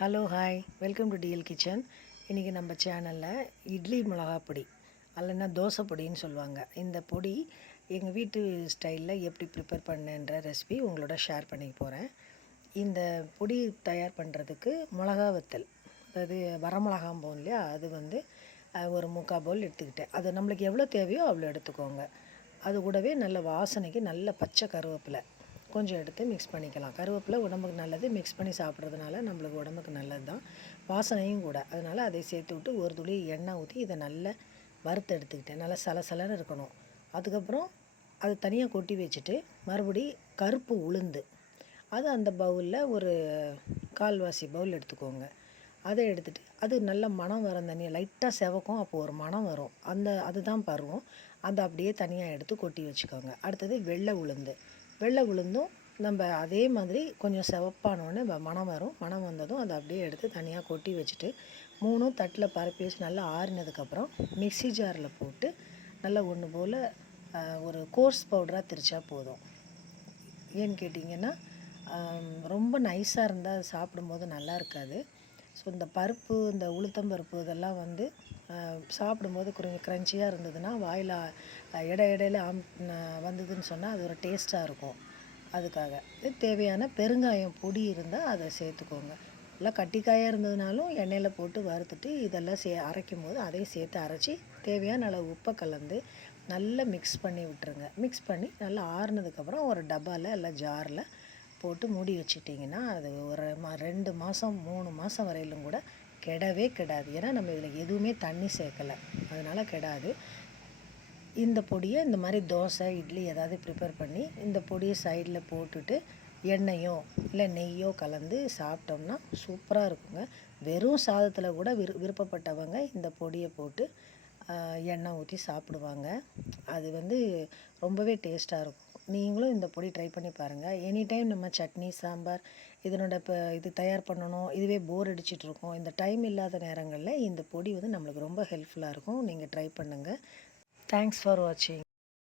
Hello hi welcome to DL kitchen. இன்றைக்கி நம்ம சேனலில் இட்லி மிளகா பொடி அல்லைன்னா தோசை பொடின்னு சொல்லுவாங்க. இந்த பொடி எங்கள் வீட்டு ஸ்டைலில் எப்படி ப்ரிப்பேர் பண்ணேன்ற ரெசிபி உங்களோட ஷேர் பண்ணிக்க போகிறேன். இந்த பொடி தயார் பண்ணுறதுக்கு மிளகா வத்தல், அதாவது வரமிளகாம்போம் இல்லையா, அது வந்து ஒரு 3/4 பவுல் எடுத்துக்கிட்டேன். அது நம்மளுக்கு எவ்வளோ தேவையோ அவ்வளோ எடுத்துக்கோங்க. அது கூடவே நல்ல வாசனைக்கு நல்ல பச்சை கருவேப்பிலை கொஞ்சம் எடுத்து மிக்ஸ் பண்ணிக்கலாம். கருவேப்பிலை உடம்புக்கு நல்லது, மிக்ஸ் பண்ணி சாப்பிட்றதுனால நம்மளுக்கு உடம்புக்கு நல்லது தான், வாசனையும் கூட. அதனால் அதை சேர்த்து விட்டு ஒரு துளி எண்ணெய் ஊற்றி இதை நல்லா வறுத்து எடுத்துக்கிட்டேன். நல்லா சலசலன்னு இருக்கணும். அதுக்கப்புறம் அது தனியாக கொட்டி வச்சுட்டு மறுபடி கருப்பு உளுந்து அது அந்த பவுலில் ஒரு கால்வாசி பவுல் எடுத்துக்கோங்க. அதை எடுத்துகிட்டு அது நல்ல மணம் வரும், தண்ணியை லைட்டாக செவக்கும், அப்போது ஒரு மணம் வரும், அதுதான் பருவம். அதை அப்படியே தனியாக எடுத்து கொட்டி வச்சுக்கோங்க. அடுத்தது வெள்ளை உளுந்தும் நம்ம அதே மாதிரி கொஞ்சம் செவப்பானோடனே மணம் வரும். மணம் வந்ததும் அதை அப்படியே எடுத்து தனியாக கொட்டி வச்சுட்டு 3 தட்டில் பரப்பி வச்சு நல்லா ஆறினதுக்கப்புறம் மிக்ஸி ஜாரில் போட்டு நல்லா ஒன்று போல் ஒரு கோர்ஸ் பவுடராக திரிச்சா போதும். ஏன்னு கேட்டிங்கன்னா ரொம்ப நைஸாக இருந்தால் அது சாப்பிடும்போது நல்லா இருக்காது. ஸோ இந்த பருப்பு, இந்த உளுத்தம்பருப்பு இதெல்லாம் வந்து சாப்பிடும்போது கொஞ்சம் க்ரன்ச்சியாக இருந்ததுன்னா வாயில் இடையில வந்ததுன்னு சொன்னால் அது ஒரு டேஸ்ட்டாக இருக்கும். அதுக்காக தேவையான பெருங்காயம் பொடி இருந்தால் அதை சேர்த்துக்கோங்க. நல்லா கட்டிக்காயாக இருந்ததுனாலும் எண்ணெயில் போட்டு வறுத்துட்டு இதெல்லாம் அரைக்கும் போது அதையும் சேர்த்து அரைச்சி தேவையான அளவு உப்பை கலந்து நல்லா மிக்ஸ் பண்ணி விட்டுருங்க. மிக்ஸ் பண்ணி நல்லா ஆறுனதுக்கப்புறம் ஒரு டப்பாவில் இல்லை ஜாரில் போட்டு மூடி வச்சுட்டிங்கன்னா அது ஒரு 2 மாதம் 3 மாதம் வரையிலும் கூட கெடவே கெடாது. ஏன்னா நம்ம இதில் எதுவுமே தண்ணி சேர்க்கலை, அதனால் கெடாது. இந்த பொடியை இந்த மாதிரி தோசை, இட்லி ஏதாவது ப்ரிப்பேர் பண்ணி இந்த பொடியை சைடில் போட்டுட்டு எண்ணெயோ இல்லை நெய்யோ கலந்து சாப்பிட்டோம்னா சூப்பராக இருக்குங்க. வெறும் சாதத்தில் கூட விருப்பப்பட்டவங்க இந்த பொடியை போட்டு எண்ணெய் ஊற்றி சாப்பிடுவாங்க. அது வந்து ரொம்பவே டேஸ்ட்டாக இருக்கும். நீங்களும் இந்த பொடி ட்ரை பண்ணி பாருங்கள். எனி டைம் நம்ம சட்னி, சாம்பார் இது தயார் பண்ணணும், இதுவே போர் அடிச்சிட்ருக்கோம். இந்த டைம் இல்லாத நேரங்களில் இந்த பொடி வந்து நம்மளுக்கு ரொம்ப ஹெல்ப்ஃபுல்லாக இருக்கும். நீங்கள் ட்ரை பண்ணுங்கள். தேங்க்ஸ் ஃபார் வாட்சிங்.